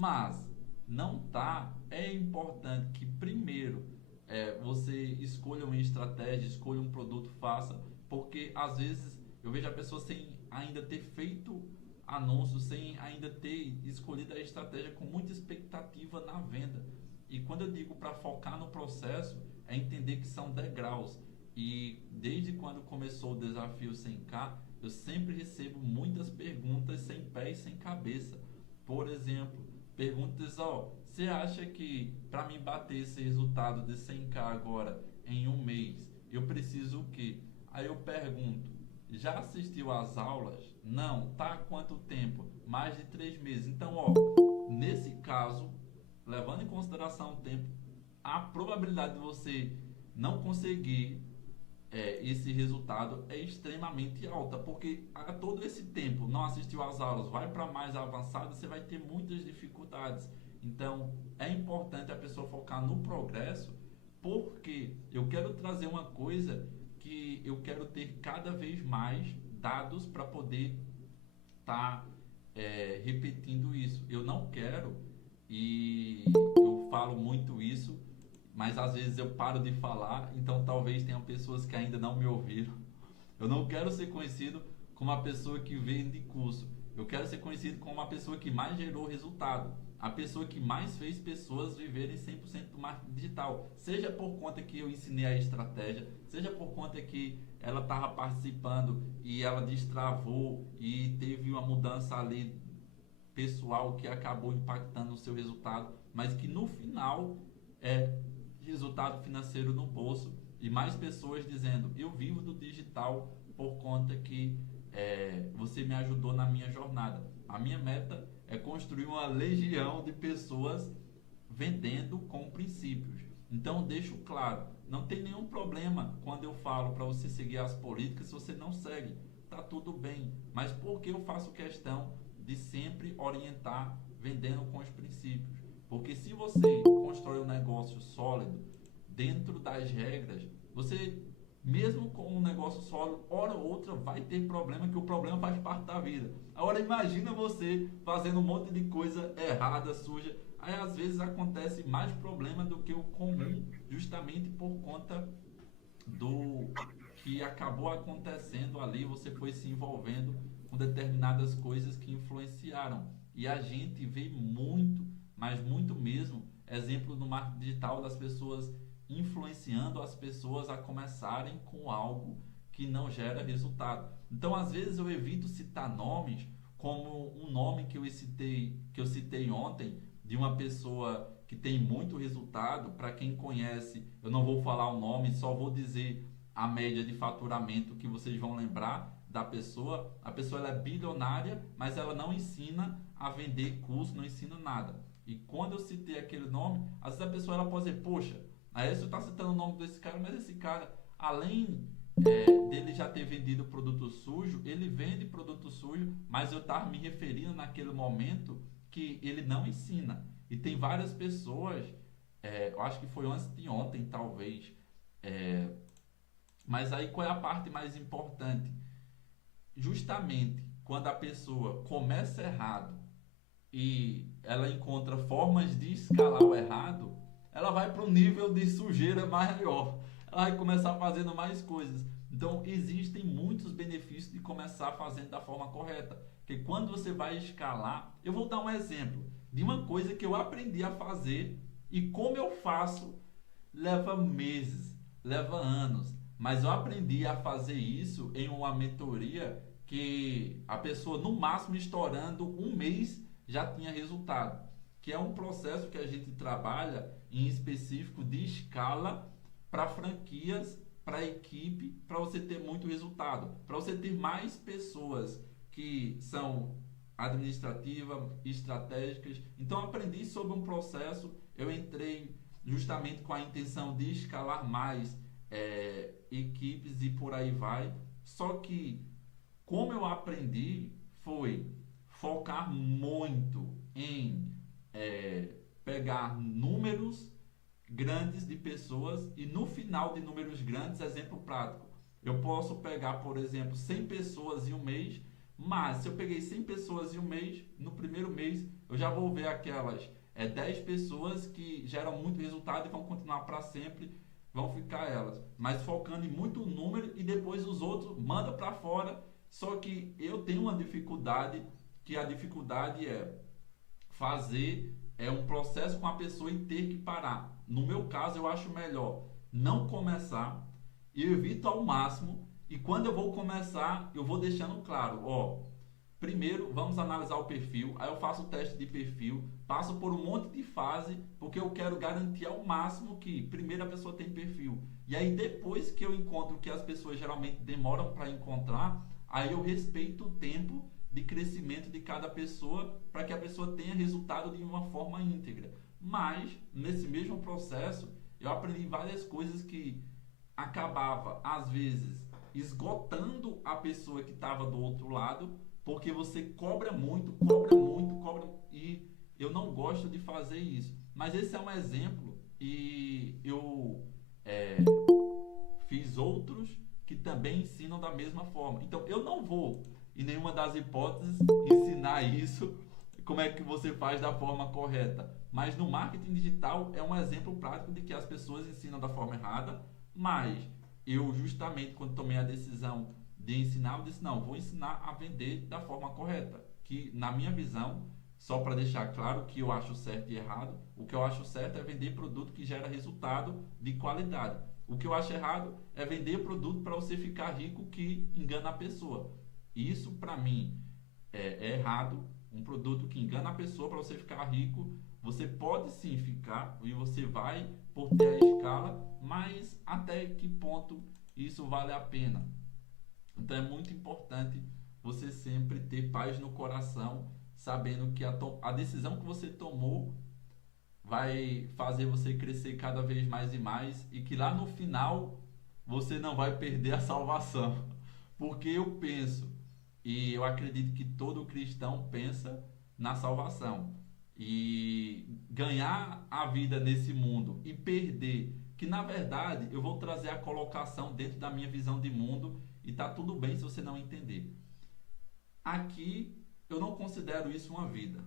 mas não tá, é importante que primeiro você escolha uma estratégia, escolha um produto, faça, porque às vezes eu vejo a pessoa sem ainda ter feito anúncio, sem ainda ter escolhido a estratégia com muita expectativa na venda. E quando eu digo para focar no processo, é entender que são degraus. E desde quando começou o desafio 100K, eu sempre recebo muitas perguntas sem pé e sem cabeça. Por exemplo, perguntas, você acha que para mim bater esse resultado de 100K agora em um mês, eu preciso o quê? Aí eu pergunto, já assistiu às aulas? Não. Tá há quanto tempo? Mais de 3 meses. Então, nesse caso, levando em consideração o tempo, a probabilidade de você não conseguir esse resultado é extremamente alta, porque a todo esse tempo não assistiu às aulas, vai para mais avançado, você vai ter muitas dificuldades. Então, é importante a pessoa focar no progresso, porque eu quero trazer uma coisa que eu quero ter cada vez mais dados para poder estar repetindo isso. Eu não quero, e eu falo muito isso, mas às vezes eu paro de falar, então talvez tenham pessoas que ainda não me ouviram. Eu não quero ser conhecido como a pessoa que vende curso. Eu quero ser conhecido como uma pessoa que mais gerou resultado. A pessoa que mais fez pessoas viverem 100% do marketing digital. Seja por conta que eu ensinei a estratégia, seja por conta que ela estava participando e ela destravou e teve uma mudança ali pessoal que acabou impactando o seu resultado, mas que no final é resultado financeiro no bolso e mais pessoas dizendo eu vivo do digital por conta que você me ajudou na minha jornada. A minha meta é construir uma legião de pessoas vendendo com princípios. Então deixo claro, não tem nenhum problema quando eu falo para você seguir as políticas se você não segue, tá tudo bem. Mas por que eu faço questão de sempre orientar vendendo com os princípios? Porque se você constrói um negócio sólido dentro das regras, você mesmo com um negócio sólido, hora ou outra vai ter problema, que o problema faz parte da vida. Agora imagina você fazendo um monte de coisa errada, suja. Aí às vezes acontece mais problema do que o comum, justamente por conta do que acabou acontecendo ali, você foi se envolvendo com determinadas coisas que influenciaram. E a gente vê muito, mas muito mesmo, exemplo no marketing digital das pessoas influenciando as pessoas a começarem com algo que não gera resultado. Então, às vezes eu evito citar nomes, como um nome que eu citei ontem de uma pessoa que tem muito resultado. Para quem conhece, eu não vou falar o nome, só vou dizer a média de faturamento que vocês vão lembrar da pessoa. A pessoa ela é bilionária, mas ela não ensina a vender curso, não ensina nada. E quando eu citei aquele nome, às vezes a pessoa ela pode dizer, poxa, aí você está citando o nome desse cara, mas esse cara, além dele já ter vendido produto sujo, ele vende produto sujo, mas eu estava me referindo naquele momento que ele não ensina. E tem várias pessoas, eu acho que foi antes de ontem, talvez, é, mas aí qual é a parte mais importante? Justamente quando a pessoa começa errado e ela encontra formas de escalar o errado, ela vai para um nível de sujeira maior. Ela vai começar fazendo mais coisas. Então, existem muitos benefícios de começar fazendo da forma correta. Porque quando você vai escalar, eu vou dar um exemplo de uma coisa que eu aprendi a fazer e como eu faço leva meses, leva anos. Mas eu aprendi a fazer isso em uma mentoria que a pessoa, no máximo, estourando um mês, já tinha resultado. Que é um processo que a gente trabalha em específico de escala para franquias, para equipe, para você ter muito resultado, para você ter mais pessoas que são administrativas, estratégicas. Então aprendi sobre um processo, eu entrei justamente com a intenção de escalar mais equipes e por aí vai. Só que como eu aprendi foi focar muito em pegar números grandes de pessoas e no final de números grandes, exemplo prático, eu posso pegar, por exemplo, 100 pessoas em um mês, Mas se eu peguei 100 pessoas em um mês, no primeiro mês eu já vou ver aquelas 10 pessoas que geram muito resultado e vão continuar para sempre, vão ficar elas. Mas focando em muito número e depois os outros manda para fora. Só que eu tenho uma dificuldade, que a dificuldade é fazer um processo com a pessoa e ter que parar. No meu caso, eu acho melhor não começar, eu evito ao máximo, e quando eu vou começar, eu vou deixando claro, ó, primeiro vamos analisar o perfil, aí eu faço o teste de perfil, passo por um monte de fase, porque eu quero garantir ao máximo que primeiro a pessoa tem perfil. E aí depois que eu encontro o que as pessoas geralmente demoram para encontrar, aí eu respeito o tempo de crescimento de cada pessoa para que a pessoa tenha resultado de uma forma íntegra. Mas nesse mesmo processo eu aprendi várias coisas que acabava às vezes esgotando a pessoa que estava do outro lado, porque você cobra muito, cobra muito, cobra, e eu não gosto de fazer isso. Mas esse é um exemplo e eu é, fiz outros que também ensinam da mesma forma. Então eu não vou, em nenhuma das hipóteses, ensinar isso, como é que você faz da forma correta. Mas no marketing digital é um exemplo prático de que as pessoas ensinam da forma errada, mas eu justamente quando tomei a decisão de ensinar, eu disse, não, vou ensinar a vender da forma correta. Que na minha visão, só para deixar claro que eu acho certo e errado, o que eu acho certo é vender produto que gera resultado de qualidade. O que eu acho errado é vender produto para você ficar rico que engana a pessoa. Isso para mim é errado. Um produto que engana a pessoa para você ficar rico, você pode sim ficar e você vai por ter a escala, mas até que ponto isso vale a pena? Então é muito importante você sempre ter paz no coração, sabendo que a decisão que você tomou vai fazer você crescer cada vez mais e mais, e que lá no final você não vai perder a salvação. Porque eu penso, e eu acredito que todo cristão pensa na salvação. E ganhar a vida nesse mundo e perder, que na verdade eu vou trazer a colocação dentro da minha visão de mundo, e tá tudo bem se você não entender. Aqui eu não considero isso uma vida.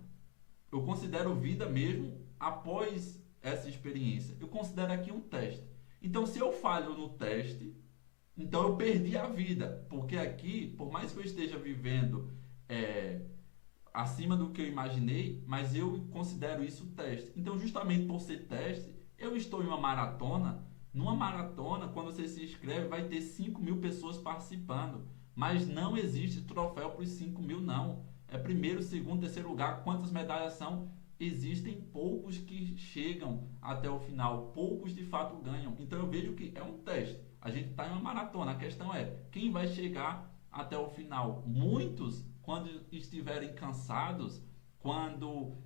Eu considero vida mesmo após essa experiência. Eu considero aqui um teste. Então, se eu falho no teste, então eu perdi a vida. Porque aqui, por mais que eu esteja vivendo é, acima do que eu imaginei, mas eu considero isso teste. Então, justamente por ser teste, eu estou em uma maratona. Numa maratona, quando você se inscreve, vai ter 5 mil pessoas participando. Mas não existe troféu para os 5 mil, não. É primeiro, segundo, terceiro lugar. Quantas medalhas são? Existem poucos que chegam até o final. Poucos de fato ganham. Então eu vejo que é um teste. A gente está em uma maratona. A questão é quem vai chegar até o final. Muitos, quando estiverem cansados, quando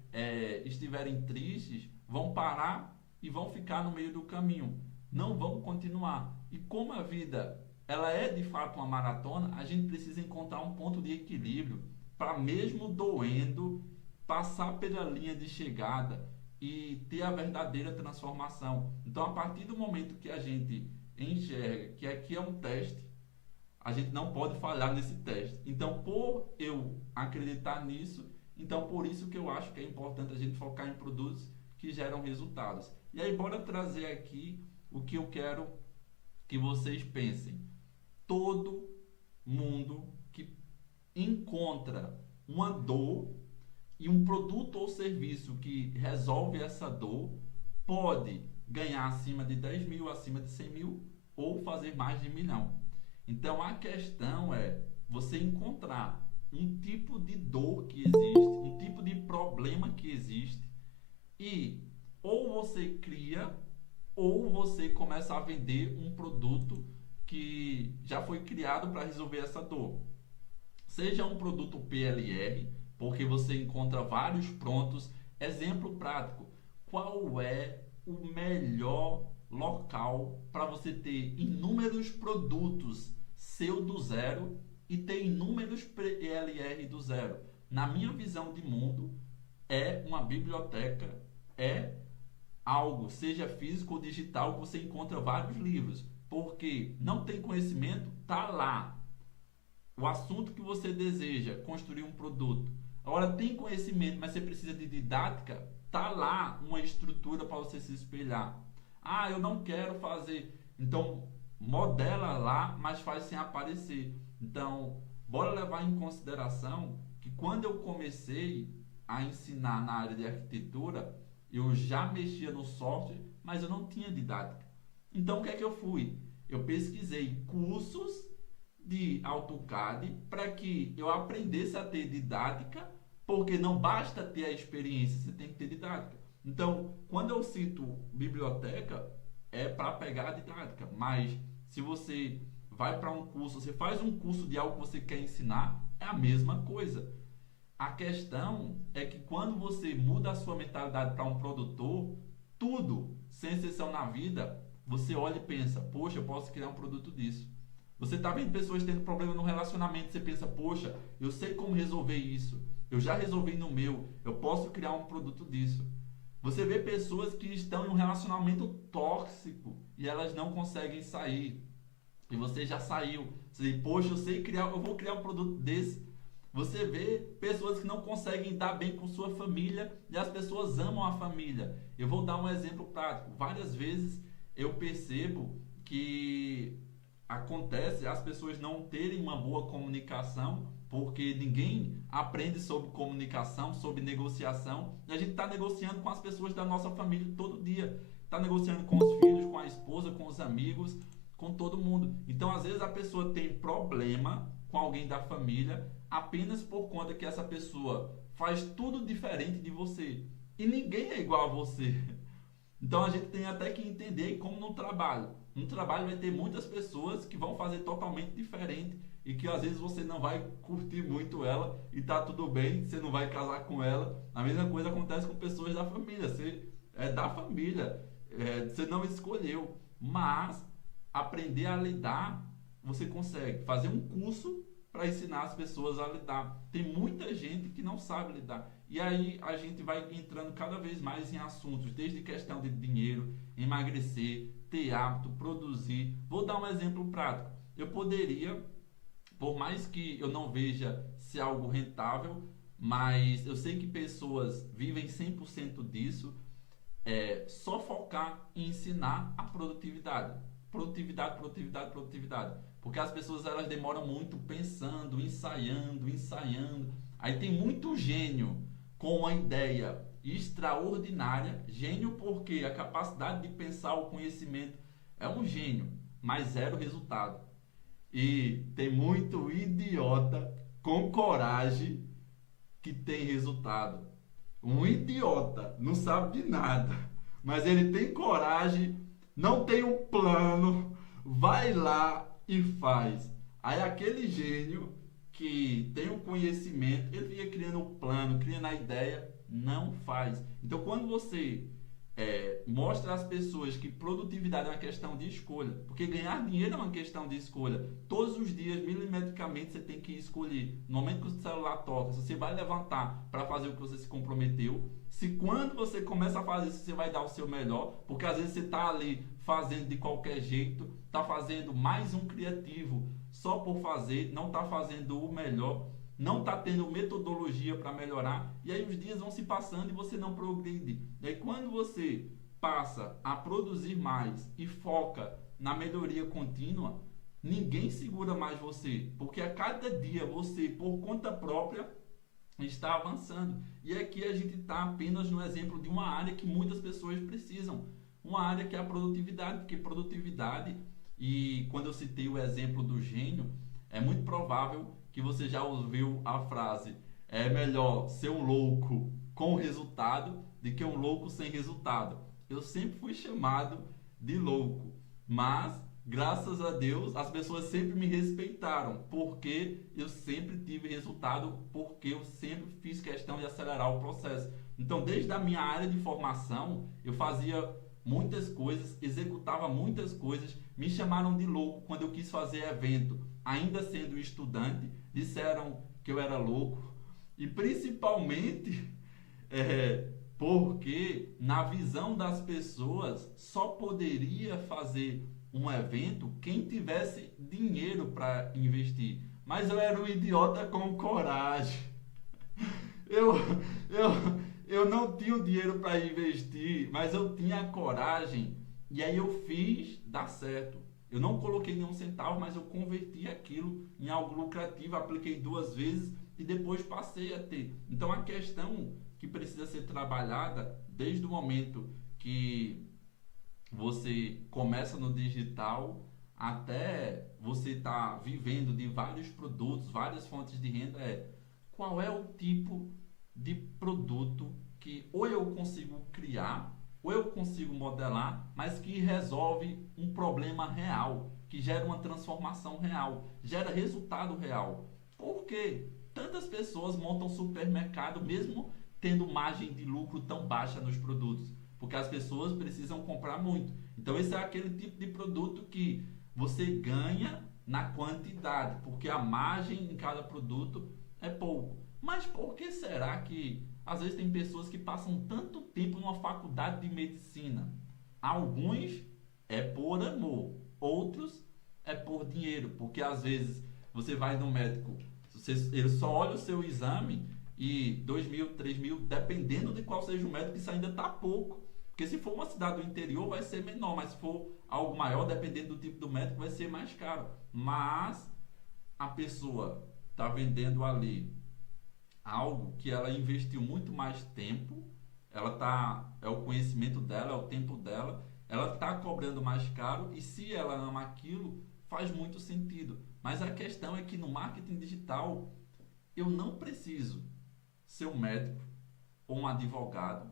estiverem tristes, vão parar e vão ficar no meio do caminho. Não vão continuar. E como a vida ela é de fato uma maratona, a gente precisa encontrar um ponto de equilíbrio para mesmo doendo, passar pela linha de chegada e ter a verdadeira transformação. Então, a partir do momento que a gente enxerga que aqui é um teste, a gente não pode falhar nesse teste. Então, por eu acreditar nisso, então por isso que eu acho que é importante a gente focar em produtos que geram resultados. E aí, bora trazer aqui o que eu quero que vocês pensem. Todo mundo que encontra uma dor e um produto ou serviço que resolve essa dor pode ganhar acima de 10 mil, acima de 100 mil ou fazer mais de 1 milhão. Então a questão é você encontrar um tipo de dor que existe, um tipo de problema que existe e ou você cria ou você começa a vender um produto que já foi criado para resolver essa dor. Seja um produto PLR, porque você encontra vários prontos. Exemplo prático, qual é o melhor local para você ter inúmeros produtos seu do zero e ter inúmeros PLR do zero? Na minha visão de mundo, é uma biblioteca, é algo, seja físico ou digital, que você encontra vários livros, porque não tem conhecimento, tá lá. o assunto que você deseja construir um produto. Agora tem conhecimento, mas você precisa de didática, tá lá uma estrutura para você se espelhar. Ah, eu não quero fazer. Então, modela lá, mas faz sem aparecer. Então, bora levar em consideração que quando eu comecei a ensinar na área de arquitetura, eu já mexia no software, mas eu não tinha didática. Então, o que é que eu fui? Eu pesquisei cursos de AutoCAD para que eu aprendesse a ter didática, porque não basta ter a experiência, você tem que ter didática. Então, quando eu cito biblioteca, é para pegar a didática, mas se você vai para um curso, você faz um curso de algo que você quer ensinar, é a mesma coisa. A questão é que quando você muda a sua mentalidade para um produtor, tudo, sem exceção na vida, você olha e pensa, poxa, eu posso criar um produto disso. Você está vendo pessoas tendo problema no relacionamento, você pensa, poxa, eu sei como resolver isso. Eu já resolvi no meu, eu posso criar um produto disso. Você vê pessoas que estão em um relacionamento tóxico e elas não conseguem sair. E você já saiu. Você diz, poxa, eu sei criar, eu vou criar um produto desse. Você vê pessoas que não conseguem dar bem com sua família e as pessoas amam a família. Eu vou dar um exemplo prático. Várias vezes eu percebo que acontece as pessoas não terem uma boa comunicação, porque ninguém aprende sobre comunicação, sobre negociação, e a gente está negociando com as pessoas da nossa família todo dia. Está negociando com os filhos, com a esposa, com os amigos, com todo mundo. Então, às vezes, a pessoa tem problema com alguém da família apenas por conta que essa pessoa faz tudo diferente de você. E ninguém é igual a você. Então, a gente tem até que entender como no trabalho. No trabalho vai ter muitas pessoas que vão fazer totalmente diferente e que às vezes você não vai curtir muito ela e tá tudo bem, você não vai casar com ela. A mesma coisa acontece com pessoas da família. Você é da família, você não escolheu, mas aprender a lidar, você consegue fazer um curso para ensinar as pessoas a lidar. Tem muita gente que não sabe lidar. E aí a gente vai entrando cada vez mais em assuntos, desde questão de dinheiro, emagrecer, ter hábito, produzir. Vou dar um exemplo prático. Eu poderia, por mais que eu não veja se é algo rentável, mas eu sei que pessoas vivem 100% disso, só focar em ensinar a produtividade. Produtividade, produtividade, produtividade. Porque as pessoas elas demoram muito pensando, ensaiando, ensaiando. Aí tem muito gênio com uma ideia extraordinária. Gênio porque a capacidade de pensar o conhecimento é um gênio, mas zero resultado. E tem muito idiota com coragem que tem resultado. Um idiota não sabe de nada, mas ele tem coragem, não tem um plano, vai lá e faz. Aí aquele gênio que tem o conhecimento, ele fica criando um plano, criando a ideia, não faz. Então quando você mostra às pessoas que produtividade é uma questão de escolha, porque ganhar dinheiro é uma questão de escolha. Todos os dias, milimetricamente, você tem que escolher. No momento que o celular toca, se você vai levantar para fazer o que você se comprometeu, se quando você começa a fazer isso, você vai dar o seu melhor, porque às vezes você está ali fazendo de qualquer jeito, está fazendo mais um criativo só por fazer, não está fazendo o melhor, não está tendo metodologia para melhorar, e aí os dias vão se passando e você não progride. E aí quando você passa a produzir mais e foca na melhoria contínua, ninguém segura mais você, porque a cada dia você, por conta própria, está avançando. E aqui a gente está apenas no exemplo de uma área que muitas pessoas precisam, uma área que é a produtividade, porque produtividade, e quando eu citei o exemplo do gênio, é muito provável que você já ouviu a frase: é melhor ser um louco com resultado do que um louco sem resultado. Eu sempre fui chamado de louco, mas graças a Deus as pessoas sempre me respeitaram, porque eu sempre tive resultado, porque eu sempre fiz questão de acelerar o processo. Então, desde a minha área de formação, eu fazia muitas coisas, executava muitas coisas. Me chamaram de louco quando eu quis fazer evento, ainda sendo estudante, disseram que eu era louco, e principalmente porque na visão das pessoas só poderia fazer um evento quem tivesse dinheiro para investir. Mas eu era um idiota com coragem. Eu, eu, eu não tinha o dinheiro para investir, mas eu tinha a coragem. E aí eu fiz dar certo. Eu não coloquei nenhum centavo, mas eu converti aquilo em algo lucrativo, apliquei 2 vezes e depois passei a ter. Então a questão que precisa ser trabalhada desde o momento que você começa no digital até você estar vivendo de vários produtos, várias fontes de renda qual é o tipo de produto que ou eu consigo criar ou eu consigo modelar, mas que resolve um problema real, que gera uma transformação real, gera resultado real. Por quê? Tantas pessoas montam supermercado mesmo tendo margem de lucro tão baixa nos produtos, porque as pessoas precisam comprar muito. Então esse é aquele tipo de produto que você ganha na quantidade, porque a margem em cada produto é pouco. Mas por que será que às vezes tem pessoas que passam tanto tempo numa faculdade de medicina? Alguns é por amor, outros é por dinheiro, porque às vezes você vai no médico, ele só olha o seu exame e 2.000, 3.000, dependendo de qual seja o médico, isso ainda está pouco. Porque se for uma cidade do interior vai ser menor, mas se for algo maior, dependendo do tipo do médico, vai ser mais caro. Mas a pessoa está vendendo ali algo que ela investiu muito mais tempo, é o conhecimento dela, é o tempo dela, ela está cobrando mais caro e se ela ama aquilo, faz muito sentido. Mas a questão é que no marketing digital eu não preciso ser um médico ou um advogado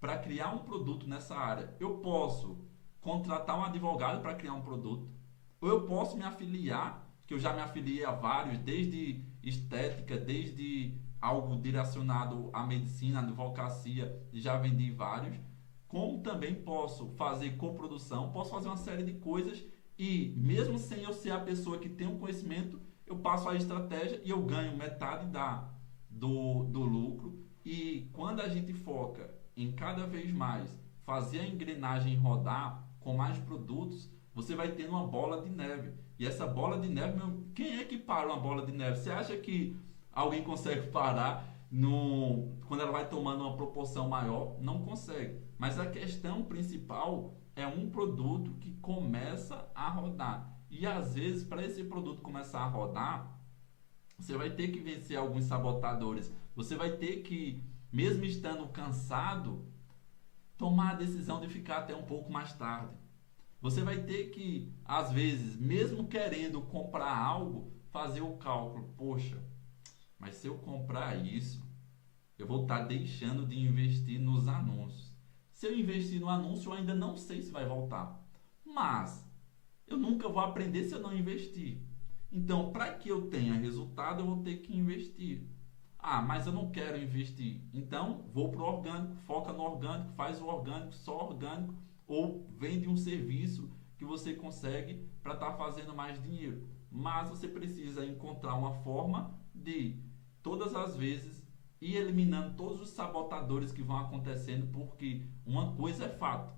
para criar um produto nessa área. Eu posso contratar um advogado para criar um produto, ou eu posso me afiliar, que eu já me afiliei a vários, desde estética, desde algo direcionado à medicina, à advocacia, já vendi vários, como também posso fazer coprodução, posso fazer uma série de coisas e mesmo sem eu ser a pessoa que tem um conhecimento, eu passo a estratégia e eu ganho metade do lucro. E quando a gente foca em cada vez mais fazer a engrenagem rodar com mais produtos, você vai tendo uma bola de neve. E essa bola de neve, quem é que para uma bola de neve? Você acha que alguém consegue parar quando ela vai tomando uma proporção maior? Não consegue. Mas a questão principal é um produto que começa a rodar. E às vezes, para esse produto começar a rodar, você vai ter que vencer alguns sabotadores. Você vai ter que, mesmo estando cansado, tomar a decisão de ficar até um pouco mais tarde. Você vai ter que, às vezes, mesmo querendo comprar algo, fazer o cálculo. Poxa, mas se eu comprar isso, eu vou estar deixando de investir nos anúncios. Se eu investir no anúncio, eu ainda não sei se vai voltar. Mas eu nunca vou aprender se eu não investir. Então, para que eu tenha resultado, eu vou ter que investir. Ah, mas eu não quero investir. Então, vou para o orgânico, foca no orgânico, faz o orgânico, só orgânico, ou vende um serviço que você consegue para estar fazendo mais dinheiro. Mas você precisa encontrar uma forma de, todas as vezes, ir eliminando todos os sabotadores que vão acontecendo, porque uma coisa é fato.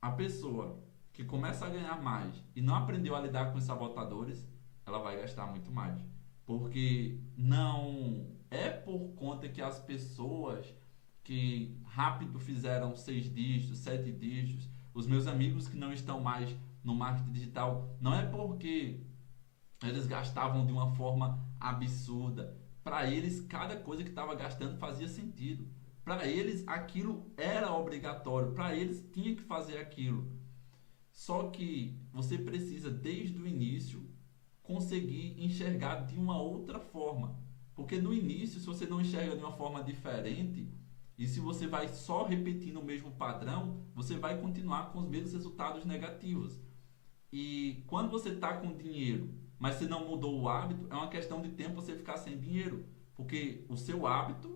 A pessoa que começa a ganhar mais e não aprendeu a lidar com os sabotadores, ela vai gastar muito mais. Porque não é por conta que as pessoas que rápido fizeram 6 dígitos, 7 dígitos, os meus amigos que não estão mais no marketing digital, não é porque eles gastavam de uma forma absurda. Para eles, cada coisa que estava gastando fazia sentido. Para eles, aquilo era obrigatório. Para eles, tinha que fazer aquilo. Só que você precisa, desde o início, conseguir enxergar de uma outra forma. Porque no início, se você não enxerga de uma forma diferente, e se você vai só repetindo o mesmo padrão, você vai continuar com os mesmos resultados negativos. E quando você está com dinheiro, mas você não mudou o hábito, é uma questão de tempo você ficar sem dinheiro. Porque o seu hábito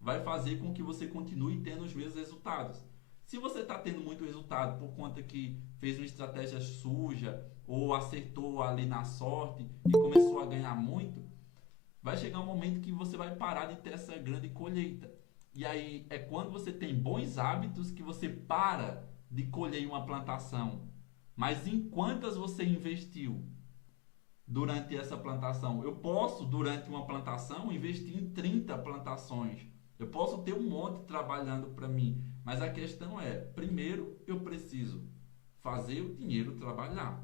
vai fazer com que você continue tendo os mesmos resultados. Se você está tendo muito resultado por conta que fez uma estratégia suja ou acertou ali na sorte e começou a ganhar muito, vai chegar um momento que você vai parar de ter essa grande colheita. E aí é quando você tem bons hábitos que você para de colher uma plantação. Mas em quantas você investiu? durante essa plantação. Eu posso, durante uma plantação, investir em 30 plantações. Eu posso ter um monte trabalhando para mim. Mas a questão é, primeiro eu preciso fazer o dinheiro trabalhar.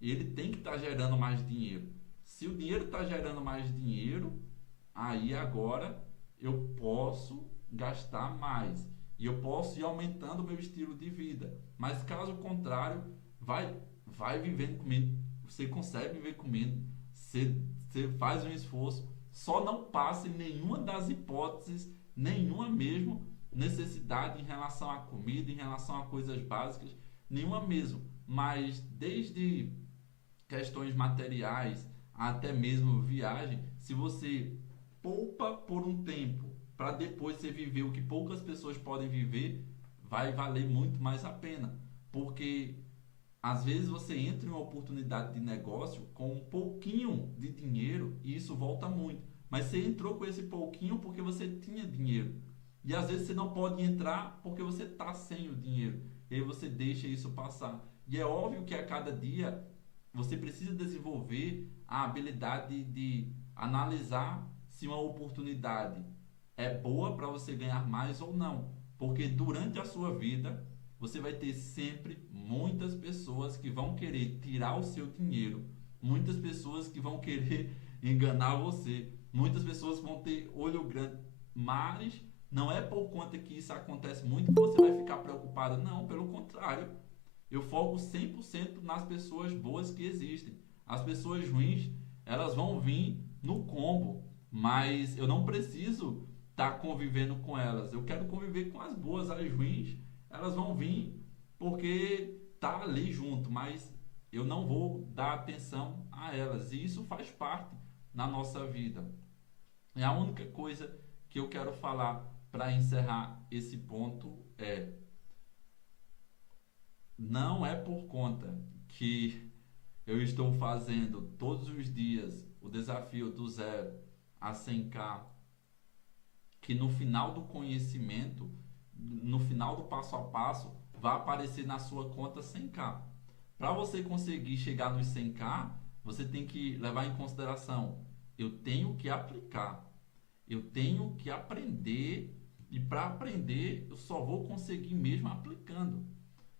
Ele tem que estar gerando mais dinheiro. Se o dinheiro está gerando mais dinheiro, aí agora eu posso gastar mais. E eu posso ir aumentando o meu estilo de vida. Mas caso contrário, vai vivendo comendo. Você consegue viver comendo. Você faz um esforço. Só não passa em nenhuma das hipóteses, nenhuma mesmo necessidade em relação à comida, em relação a coisas básicas, nenhuma mesmo. Mas desde questões materiais até mesmo viagem, se você poupa por um tempo para depois você viver o que poucas pessoas podem viver, vai valer muito mais a pena. Porque às vezes você entra em uma oportunidade de negócio com um pouquinho de dinheiro e isso volta muito. Mas você entrou com esse pouquinho porque você tinha dinheiro. E às vezes você não pode entrar porque você está sem o dinheiro. E aí você deixa isso passar. E é óbvio que a cada dia você precisa desenvolver a habilidade de analisar se uma oportunidade é boa para você ganhar mais ou não. Porque durante a sua vida você vai ter sempre muitas pessoas que vão querer tirar o seu dinheiro, muitas pessoas que vão querer enganar você, muitas pessoas vão ter olho grande, mas não é por conta que isso acontece muito que você vai ficar preocupado, não, pelo contrário. Eu foco 100% nas pessoas boas que existem. As pessoas ruins, elas vão vir no combo, mas eu não preciso estar convivendo com elas. Eu quero conviver com as boas, as ruins, elas vão vir porque tá ali junto, mas eu não vou dar atenção a elas. E isso faz parte na nossa vida. E a única coisa que eu quero falar para encerrar esse ponto é: não é por conta que eu estou fazendo todos os dias o desafio do 0 a 100K, que no final do conhecimento, no final do passo a passo, vai aparecer na sua conta 100K. Para você conseguir chegar nos 100K, você tem que levar em consideração: eu tenho que aplicar, eu tenho que aprender, e para aprender eu só vou conseguir mesmo aplicando.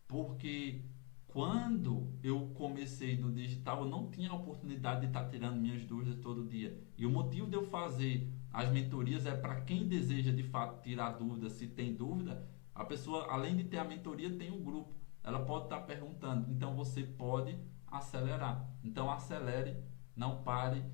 Porque quando eu comecei no digital, eu não tinha a oportunidade de estar tirando minhas dúvidas todo dia. E o motivo de eu fazer as mentorias é para quem deseja de fato tirar dúvidas. Se tem dúvida, a pessoa, além de ter a mentoria, tem um grupo. Ela pode estar perguntando. Então você pode acelerar. Então acelere, não pare.